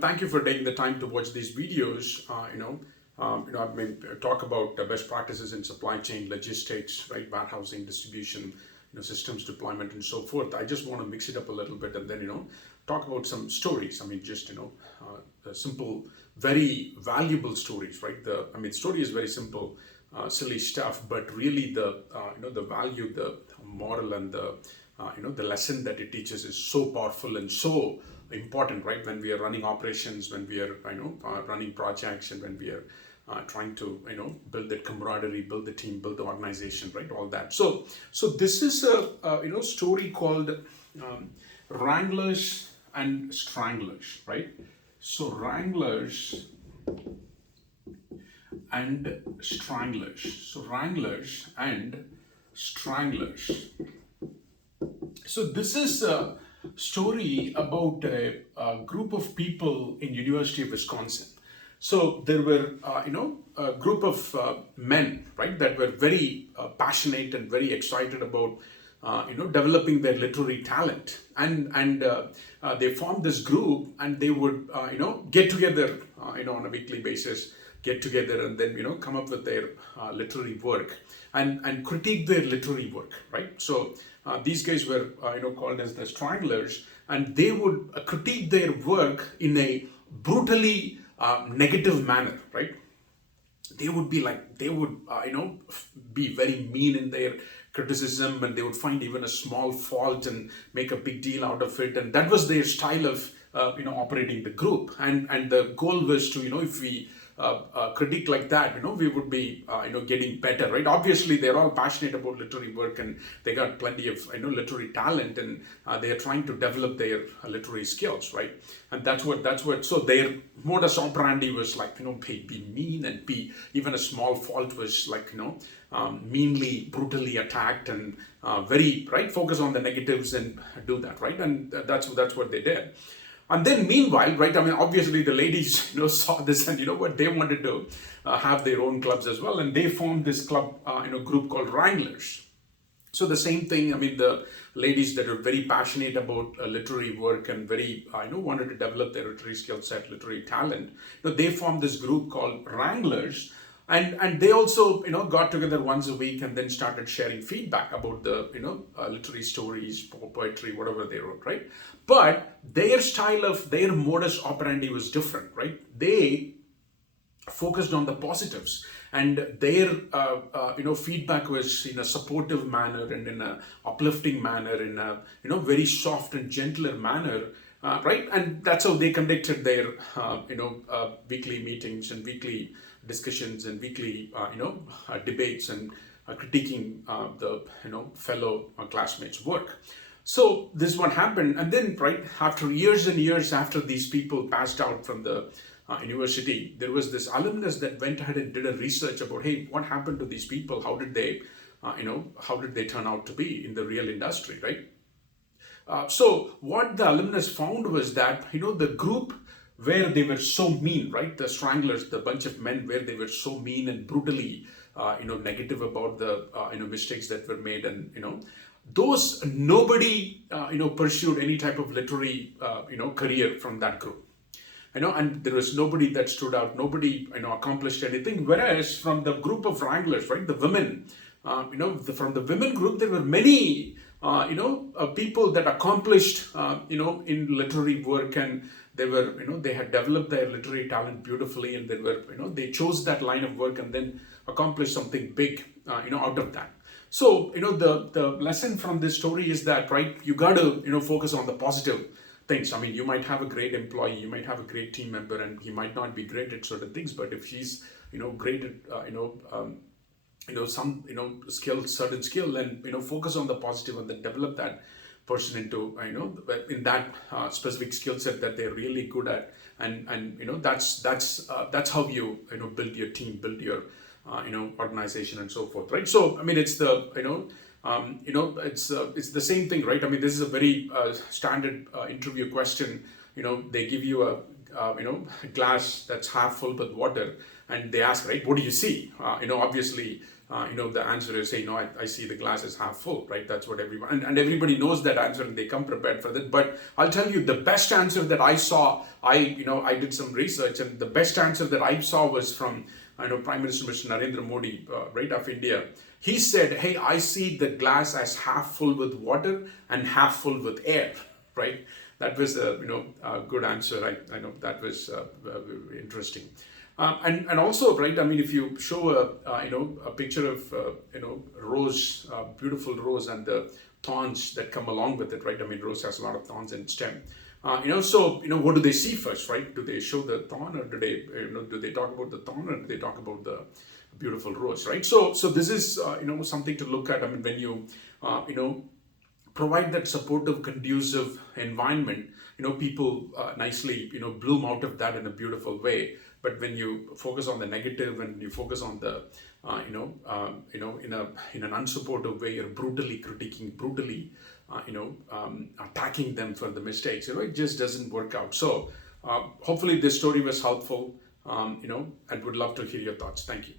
thank you for taking the time to watch these videos. Talk about best practices in supply chain, logistics, right, warehousing, distribution, systems deployment, and so forth. I just want to mix it up a little bit and then, talk about some stories. Simple, very valuable stories, right? Story is very simple, silly stuff, but really the value, the moral, and the lesson that it teaches is so powerful and so important, right? When we are running operations, when we are, running projects, and when we are trying to, build that camaraderie, build the team, build the organization, right? All that. So this is a story called Wranglers and Stranglers, right? So Wranglers and Stranglers. So Wranglers and Stranglers. So this is a story about a group of people in University of Wisconsin. So there were, a group of men, right, that were very passionate and very excited about, developing their literary talent, and they formed this group, and they would, get together, on a weekly basis, get together, and then, come up with their literary work and critique their literary work, right? So these guys were, called as the Stranglers, and they would critique their work in a brutally negative manner, right? They would be be very mean in their criticism, and they would find even a small fault and make a big deal out of it, and that was their style of operating the group. And the goal was to, if we critique like that, we would be getting better, right? Obviously they're all passionate about literary work, and they got plenty of literary talent, and they are trying to develop their literary skills, right? And that's what so their modus operandi was like, be mean, and be even a small fault was like, meanly, brutally attacked, and very, right, focus on the negatives and do that, right? And that's what they did. And then meanwhile, right, obviously the ladies, saw this, and what they wanted to have their own clubs as well. And they formed this club, group called Wranglers. So the same thing, the ladies that are very passionate about literary work and very, wanted to develop their literary skill set, literary talent, they formed this group called Wranglers. And they also, got together once a week and then started sharing feedback about the, literary stories, poetry, whatever they wrote, right? But their style of, their modus operandi was different, right? They focused on the positives, and their, feedback was in a supportive manner and in a uplifting manner, in a, very soft and gentler manner. Right, and that's how they conducted their, weekly meetings and weekly discussions and weekly, debates and critiquing the, fellow classmates' work. So this is what happened, and then right after years and years after these people passed out from the university, there was this alumnus that went ahead and did a research about, hey, what happened to these people? How did they, how did they turn out to be in the real industry, right? So what the alumnus found was that, the group where they were so mean, right? The Stranglers, the bunch of men where they were so mean and brutally, negative about the, mistakes that were made, and, those, nobody, pursued any type of literary, career from that group. And there was nobody that stood out, nobody, accomplished anything. Whereas from the group of Wranglers, right, the women, from the women group, there were many, people that accomplished, in literary work, and they were, they had developed their literary talent beautifully, and they were, they chose that line of work and then accomplished something big, out of that. So, the lesson from this story is that, right, you got to, focus on the positive things. You might have a great employee, you might have a great team member, and he might not be great at certain things, but if he's, great at, some, certain skill, and, focus on the positive, and then develop that person into, in that specific skill set that they're really good at. And that's how you, build your team, build your, organization, and so forth, right? So, it's the, it's the same thing, right? This is a very standard interview question. They give you a, glass that's half full with water, and they ask, right, what do you see? Obviously, the answer is, hey, no, I see the glass is half full, right? That's what everyone, and everybody knows that answer and they come prepared for that. But I'll tell you, the best answer that I saw, I did some research, and the best answer that I saw was from, Prime Minister Mr. Narendra Modi, right, of India. He said, hey, I see the glass as half full with water and half full with air, right? That was a good answer. I know that was interesting. And also, right, I mean, if you show a picture of rose, beautiful rose, and the thorns that come along with it, right? I mean, rose has a lot of thorns in its stem. So what do they see first, right? Do they show the thorn, or do they talk about the thorn, or do they talk about the beautiful rose, right? So this is something to look at. I mean, when you provide that supportive, conducive environment, people nicely bloom out of that in a beautiful way. But when you focus on the negative and you focus on the in an unsupportive way, you're brutally critiquing, brutally attacking them for the mistakes, it just doesn't work out. So hopefully this story was helpful, and would love to hear your thoughts. Thank you.